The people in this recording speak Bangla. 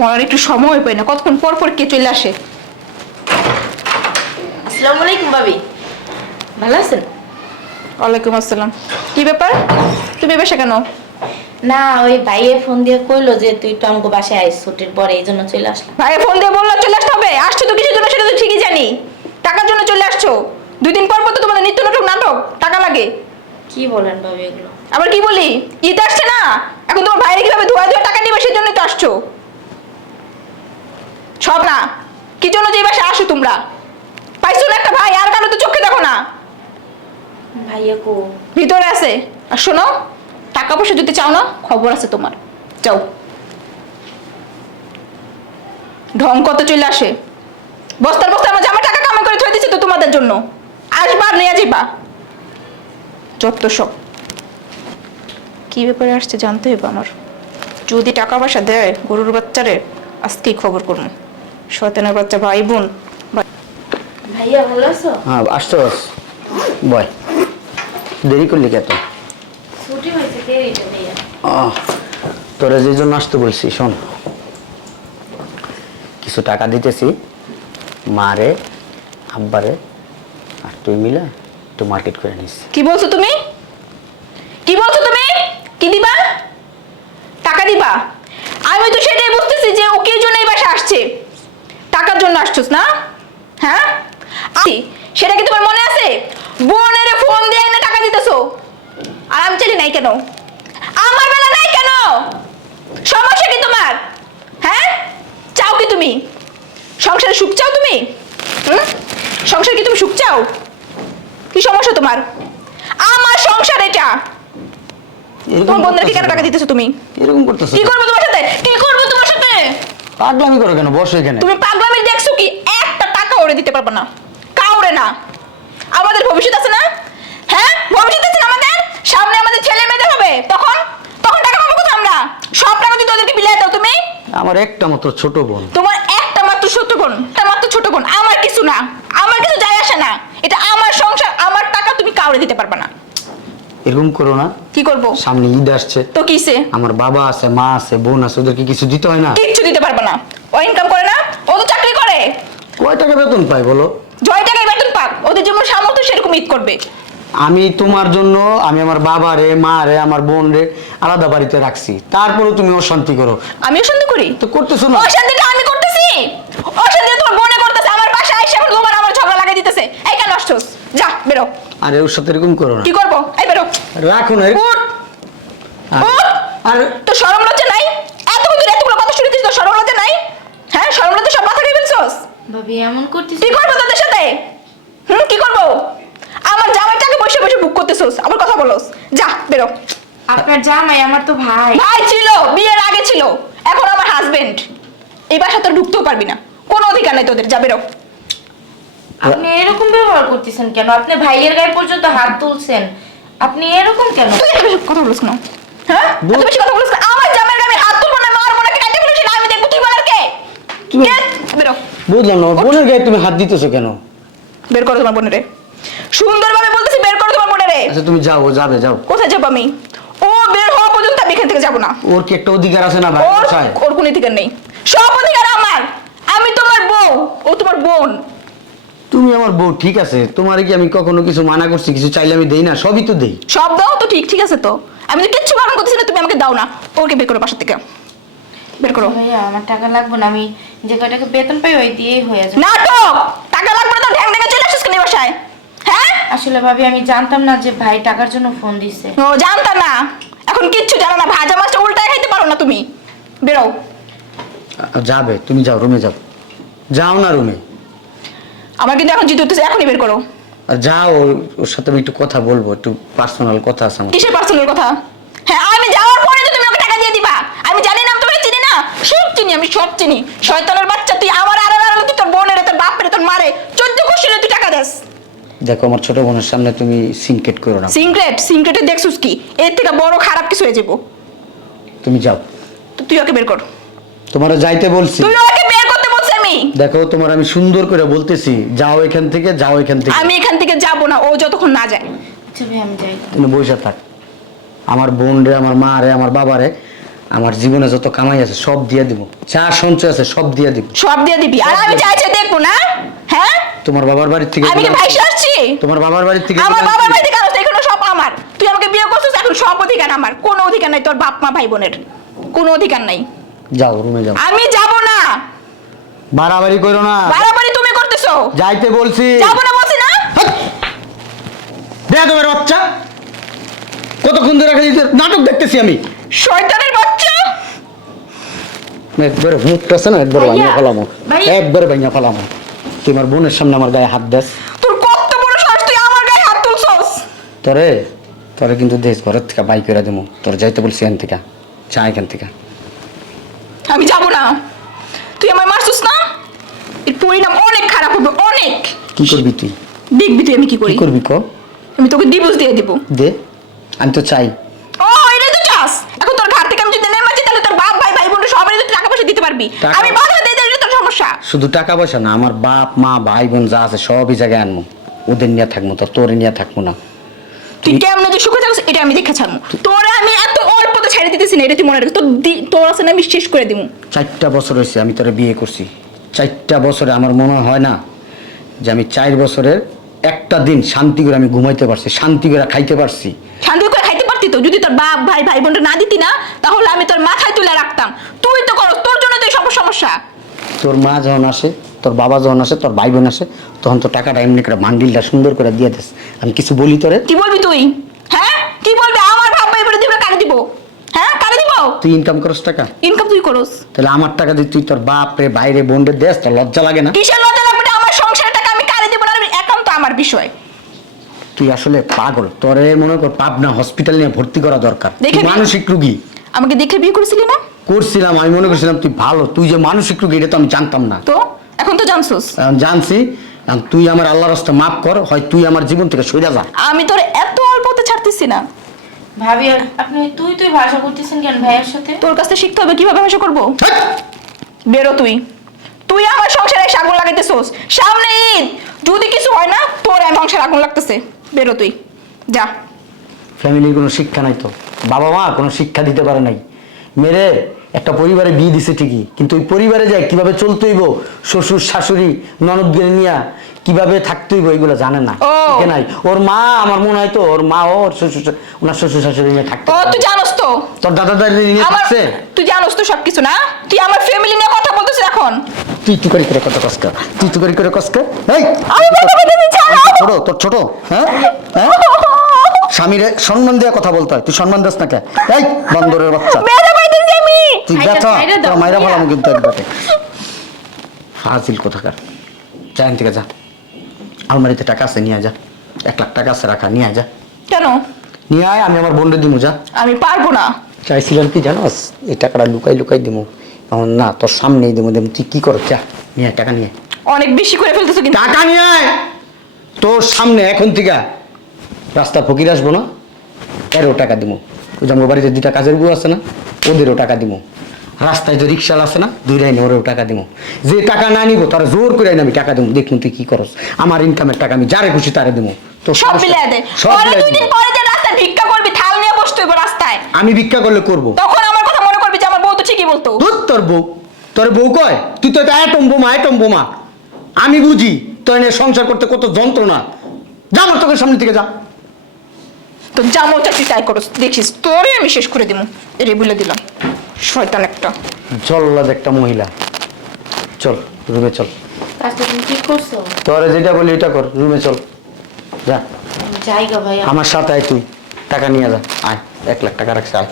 মরার একটু সময় পাই না কতক্ষণ পর পর কে চলে আসে? আসসালামু আলাইকুম ভাবি। ভালো আছেন? ওয়ালাইকুম আসসালাম। কি ব্যাপার? তুমি বেশা কেন? না ওই ভাইয়ে ফোন দিয়ে কইলো যে তুই তো আমাকে বাসায় আইস ছুটির পরে এই জন্য চলে আসলাম। ভাই ফোন দিয়ে বলল চলে আসতে হবে? আসছো তো কিছুর জন্য সেটা তো ঠিকই জানি। টাকার জন্য চলে আসছো। দুই দিন পর পর তো তোমাদের নিত্য নাটক নাটক টাকা লাগে। কি বলেন ভাবি এগুলো? আবার কি বলি? ঈদ আসছে না। এখন তোমার ভাইরে কীভাবে ধোয়া ধোয়া টাকা নিবে সেই জন্যই তো আসছো। সব না কি জন্য যে বাসে আসো তোমরা? পাইছো না একটা ভাই আর কারও তো চোখে দেখো না। ভাইয়া কো? ভিতরে আছে। আর শোনো টাকা পয়সা যদি চাও না খবর আছে তোমার। যাও। ঢং কত চলে আসে। বস্তার বস্তার আমার জামা টাকা কামাই করে থই দিচ্ছি তো তোমাদের জন্য। আসবার নিয়ে যাইবা। যত সব। কি ব্যাপারে আসছে জানতে হবে আমার। যদি টাকা পয়সা দেয় গরুর বাচ্চারে আজকেই খবর করব। শয়তানের বাচ্চা ভাই বোন। ভাই- ভাইয়া ভালো আছো? হ্যাঁ আসছো বয় দেরি করলি কে ছুটি হয়েছে দেরিতে ভাইয়া তোরা যে জন্য আসতে বলছি শোন। কিছু টাকা দিতেছি মারে আব্বারে আর তুই মিলে একটু মার্কেট করে নিস। কি বলছো তুমি? কি বলছো তুমি? কি দিবা? টাকা দিবা? আমি তো সেটাই বুঝতেছি যে ও কি জন্য এই বাসা আসছে। টাকার জন্য আসছোস না? হ্যাঁ? আ- সেটা কি তোমার মনে আছে? বোনের ফোন দিয়ে এনে টাকা দিতেছো? আর আমি চাইলে নাই কেন? আমার বেলা নাই কেন? সমস্যা কি তোমার? হ্যাঁ? চাও কি তুমি? সংসারে সুখ চাও তুমি? হুম? সংসারে কি তুমি সুখ চাও? কি সমস্যা তোমার? আমার সংসার এটা। তোমার বন্ধুদেরকে কেন টাকা দিতেছো তুমি? এরকম করতেছো কি করব তোমার সাথে? কি করব তোমার সাথে? পাগলামি করো কেন? বসো এখানে। তুমি পাগলামি দেখছ কি? একটা টাকা ওরে দিতে পারব না। কাউরে না। আমাদের ভবিষ্যৎ আছে না? হ্যাঁ? ভবিষ্যৎ আছে না আমাদের? সামনে আমাদের ছেলে মেয়েদের হবে। তখন? তখন টাকা পাবো কোথায় আমরা? সব টাকা যদি ওদেরকে বিলিয়ে দাও তুমি। আমার একটা মাত্র ছোট বোন। তোমার একটা মাত্র ছোট বোন। একটা মাত্র ছোট বোন। আমার কিছু না। আমার কিছু যায় আসে না। এটা আমার সংসার আমার টাকা তুমি কাউরে দিতে পারবে না। এরকম করো না। কি করব? সামনে ঈদ আসছে। তো কিসে? আমার বাবা আছে মা আছে বোন আছে ওদেরকে কিছু দিতে হয় না। কিচ্ছু দিতে পারবে না। ও ইনকাম করে না ও তো চাকরি করে। কয় টাকা বেতন পাই বলো? জয় টাকায় বেতন পাক। ওদের যেমন সামর্থ্য সেরকম ঈদ করবে। আমি তোমার জন্য আমি আমার বাবা রে মা রে আমার বোন রে আলাদা বাড়িতে রাখছি। তারপরেও তুমি অশান্তি করো। আমিও শান্তি করি? তো করতেছো না? অশান্তিটা আমি করতেছি। অশান্তি তোমার মনে করতেছে। আমার পাশে আইসে এখন তোমার আমার ঝগড়া লাগিয়ে দিতেছে। এই কেন আসছোস? যা বেরো। আর ওর সাথে এরকম করো না। কি করব? এই বেরো। রাখো না উঠ। আর- উঠ। আর তো সরম লজ্জা নাই? এতক্ষণ ধরে এতগুলো কথা শুনেছিস তো সরম লজ্জা নাই? হ্যাঁ সরম লজ্জা সব মাথা খেয়ে ফেলছোস? ভাবি এমন করতেছি কি করব তাদের সাথে? হুম কি করব? আমার জামাইটাকে বসে বসে বুক করতেছোস আমার কথা বলোস। যা বেরো। আপনার জামাই আমার তো ভাই। ভাই ছিল বিয়ের আগে ছিল। এখন আমার হাজবেন্ড এই বাসা তো ঢুকতেও পারবি না। কোনো অধিকার নাই তোদের যা বেরো। আপনি এরকম ব্যবহার করতেছেন কেন? আপনি ভাইয়ের গায়ে পর্যন্ত হাত তুলছেন। আপনি এরকম কেন? কথা বলিস কেন? হ্যাঁ? বেশি কথা বলিস কেন? আমার জামাইয়ের গায়ে আমি হাত তুলবো না মারবো না কেটে না আমি দেখব তুই বলার কে? তুমি- কে? বেরো। বুঝলাম না বোনের গায়ে তুমি হাত দিতেছো কেন? বের করো তোমার বোনেরে সুন্দরভাবে বলতেছি বের করো তোমার বোনেরে আচ্ছা তুমি যাও যাবে যাও। কোথায় যাব আমি? ও বের হওয়া পর্যন্ত আমি এখান থেকে যাব না। ওর কি একটা অধিকার আছে না ভাই? ওর কোনো অধিকার নেই। সব অধিকার আমার। আমি তোমার বউ ও তোমার বোন। তুমি আমার বউ ঠিক আছে। তোমার কি আমি কখনো কিছু মানা করছি কিছু চাইলে আমি দেই না? সবই তো দেই। সব দাও তো ঠিক ঠিক আছে তো? আমি তো কিচ্ছু বারণ করতেছি না তুমি আমাকে দাও না। ওকে বের করো বাসা থেকে। বের করো। ভাইয়া আমার টাকা লাগবে না আমি যে কয় টাকা বেতন পাই ওই দিয়েই হয়ে যাবে। নাটক! টাকা লাগবে না তো ঢ্যাং ঢ্যাঙ্গে চলে আসিস কেন এই বাসায়? হ্যাঁ? আসলে ভাবি আমি জানতাম না যে ভাই টাকার জন্য ফোন দিছে। ও জানতা না। এখন কিচ্ছু জানো না ভাজা মাছটা উল্টায় খাইতে পারো না তুমি। বেরো। যাবে তুমি যাও রুমে যাও। যাও না রুমে। আমার কিন্তু এখন জিতে উঠতেছে এখনই বের করো। আর যাও ওর- সাথে আমি একটু কথা বলব একটু পার্সোনাল কথা আছে আমার কিসের পার্সোনাল কথা? হ্যাঁ আমি যাওয়ার পরে তো তুমি ওকে টাকা দিয়ে দিবা। আমি জানি না তোমাকে চিনি না। সব চিনি আমি সব চিনি। শয়তানের বাচ্চা তুই আমার আর আর তুই তোর বোনের তোর বাপের তোর মারে। চোদ্দ কোশ্চেনে তুই টাকা দেস। দেখো আমার ছোট বোনের সামনে তুমি সিনকেট করো না। সিক্রেট সিক্রেটে দেখছিস কি? এর থেকে বড় খারাপ কিছু হয়ে যাব। তুমি যাও। তো তুই ওকে বের কর। তোমার যাইতে বলছি। তুই ওকে বের আমি দেখো তোমার আমি সুন্দর করে বলতেছি যাও এখান থেকে যাও এখান থেকে। আমি এখান থেকে যাব না ও যতক্ষণ না যায়। আচ্ছা ভাই আমি যাই। তুমি বসে থাক। আমার বোন রে আমার মা রে আমার বাবা রে আমার জীবনে যত কামাই আছে সব দিয়ে দিব। যা সঞ্চয় আছে সব দিয়ে দিব। সব দিয়ে দিবি। আর আমি চাই চাই দেখব না? হ্যাঁ? তোমার বাবার বাড়ির থেকে আমি কি ভাইসে আসছি? তোমার বাবার বাড়ির থেকে আমার বাবার আনছি। বাড়িতে কারও এখানে সব আমার। তুই আমাকে বিয়ে করছিস এখন সব অধিকার আমার। কোনো অধিকার নাই তোর বাপ মা ভাই বোনের কোনো অধিকার নাই। যাও রুমে যাও। আমি যাব না। বাড়াবাড়ি করো না। বাড়াবাড়ি তুমি করতেছো? যাইতে বলছি। যাব না বলছি না? দেখ তোমার বাচ্চা। কতক্ষণ ধরে খালি নাটক দেখতেছি আমি। শয়তানের বাচ্চা? একবারে মুখটা আছে না একবারে ভাঙিয়া ফেলামো। একবারে ভাঙিয়া ফেলামো। তুই আমার বোনের সামনে আমার গায়ে হাত দেস। তোর কত বড় সাহস তুই আমার গায়ে হাত তুলছস? তোরে তোরে কিন্তু দেশ ঘরের থেকে বাই করে দেবো। তোর যাইতে বলছি এখান থেকে। চা এখান থেকে। আমি যাব না। তুই আমায় মারছিস না? পরিণাম অনেক খারাপ হবে অনেক। কি করবি তুই? দেখবি তুই আমি কি কি করি করবি ক? আমি তোকে ডিভোর্স দিয়ে দিব। দে আমি তো চাই। ও এটাই তো চাস? এখন তোর ঘর থেকে আমি যদি নেমে আছি তাহলে তোর বাপ ভাই ভাই বোন সবারই তো টাকা পয়সা দিতে পারবি। আমি বাধা দিয়ে দিলে তোর সমস্যা। শুধু টাকা পয়সা না আমার বাপ মা ভাই বোন যা আছে সবই জায়গায় আনব। ওদের নিয়ে থাকব তোর তোরে নিয়ে থাকব না। তুই কেমন যে সুখে থাকছিস এটা আমি দেখে ছাড়বো। তোরে আমি এত অল্পতে ছেড়ে দিতেছি না এটা তুই মনে রাখিস। তোর তোর আছে না আমি শেষ করে দিব চারটা বছর হয়েছে আমি তোরে বিয়ে করছি। চারটা বছরে আমার মনে হয় না যে আমি চার বছরের একটা দিন শান্তি করে আমি ঘুমাইতে পারছি শান্তি করে খাইতে পারছি। শান্তি করে খাইতে পারতি তো? যদি তোর বাপ ভাই ভাই বোনটা না দিতি না তাহলে আমি তোর মাথায় তুলে রাখতাম। তুই তো করো তোর জন্য তো সব সমস্যা। তোর মা যখন আসে তোর বাবা যখন আসে তোর ভাই বোন আসে তখন তো টাকাটা এমনি করে বান্ডিলটা সুন্দর করে দিয়ে দিস। আমি কিছু বলি তোরে? কি বলবি তুই হ্যাঁ কি বলবি আমার ভাব ভাই বোনে দিব কারে দিব হ্যাঁ কারে দিব তুই ইনকাম করস টাকা? ইনকাম তুই করস। তাহলে আমার টাকা তুই তোর বাপ রে বাইরে দেস তোর লজ্জা লাগে না? কিসের লজ্জা লাগবে? এটা আমার সংসারের টাকা আমি কারে দিব না? আমি একান্ত আমার বিষয়। তুই আসলে পাগল। তোরে মনে কর পাবনা হসপিটাল নিয়ে ভর্তি করা দরকার। দেখে? মানসিক রুগী। আমাকে দেখে বিয়ে করেছিলি না? করছিলাম আমি মনে করছিলাম তুই ভালো। তুই যে মানসিক রুগী এটা তো আমি জানতাম না। তো? এখন তো জানছোস। এখন জানছি। এখন তুই আমার আল্লাহর রাস্তা মাফ কর হয় তুই আমার জীবন থেকে সরে যা। আমি তোর এত অল্পতে ছাড়তেছি না। ভাবি আপনি তুই তুই ভাষা করতেছেন কেন ভাইয়ের সাথে? তোর কাছ থেকে শিখতে হবে কীভাবে ভাষা করব? বেরো তুই। তুই আমার সংসারে এসে আগুন লাগাইতেছস। সামনে ঈদ! যদি কিছু হয় না তোর আমি সংসারে আগুন লাগতেছে। বেরো তুই। যা। ফ্যামিলির কোনো শিক্ষা নাই তো। বাবা মা কোনো শিক্ষা দিতে পারে নাই। মেরে একটা পরিবারে বিয়ে দিছে ঠিকই কিন্তু ওই পরিবারে যায় কীভাবে চলতে হইব? শ্বশুর শাশুড়ি ননদ গিয়ে নিয়া কীভাবে থাকতে হইব এগুলো জানে না। শিখে নাই। ওর মা আমার মনে হয় তো ওর মা ওর শ্বশুর ওনার শ্বশুর শাশুড়ি নিয়ে থাকতে ও তুই জানোস তো। তোর দাদা দাদি নিয়ে থাকছে? তুই জানোস তো সবকিছু না? তুই আমার ফ্যামিলি নিয়ে কথা বলতেছিস এখন? তুই তুই করে করে কষ্ট তুই তুই করে করে এই! আমি কথা ছাড়ো। ছোট তোর ছোট হ্যাঁ? হ্যাঁ? স্বামীরে সম্মান দিয়ে কথা বলতে হয় তুই সম্মান দিস না কে? এই বন্দরের বাচ্চা। তুই ব্যথা তোর মাইরা। ফেলাম কিন্তু একবারে। ফাজিল কোথাকার? যা থেকে যা। আলমারিতে টাকা আছে নিয়ে যা। এক লাখ টাকা আছে রাখা নিয়ে যা। কেন? নিয়ে আয় আমি আমার বোনরে দিমু যা। আমি পারব না। চাইছিলাম কি জানোস? এই টাকাটা লুকাই লুকাই দিমু। এখন না তোর সামনেই দিমু দেবো তুই কি করো যা। নিয়ে টাকা নিয়ে অনেক বেশি করে ফেলতেছো কিন্তু। টাকা নিয়ে আয়! তোর সামনে এখন থেকে রাস্তা ফকির আসব না। এরও টাকা দিমু। আমার বাড়িতে দুইটা কাজের বউ আছে না ওদেরও টাকা দিমু। রাস্তায় যে রিক্সাল আছে না দুই লাইনে ওরেও টাকা দিমু। যে টাকা না নিব তারা জোর করে আমি টাকা দিমু। দেখুন তুই কি করস আমার ইনকামের টাকা আমি যারে খুশি তারে দিমু। তো সব দে। পরে দুই দিন পরে যে রাস্তায় ভিক্ষা করবি থাল নিয়ে বসতে হইব রাস্তায়। আমি ভিক্ষা করলে করব। তখন আমার কথা মনে করবি যে আমার বউ তো ঠিকই বলতো। ধুর তোর বউ। তোর বউ কয়? তুই তো অ্যাটম বোমা অ্যাটম বোমা আমি বুঝি তোর নিয়ে সংসার করতে কত যন্ত্রণা। যা আমার তোকে সামনে থেকে যা। তো জামো চাকরি তাই করস দেখিস তোরে আমি শেষ করে দিমু। রে বলে দিলাম। শয়তান একটা। জল্লাদ একটা মহিলা। চল রুমে চল। কাজটা তুমি ঠিক করছ? তোরে যেটা বলি এটা কর রুমে চল। যা। জায়গা ভাই আমার সাথে আয় তুই। টাকা নিয়ে যা। আয় এক লাখ টাকা রাখছে আয়।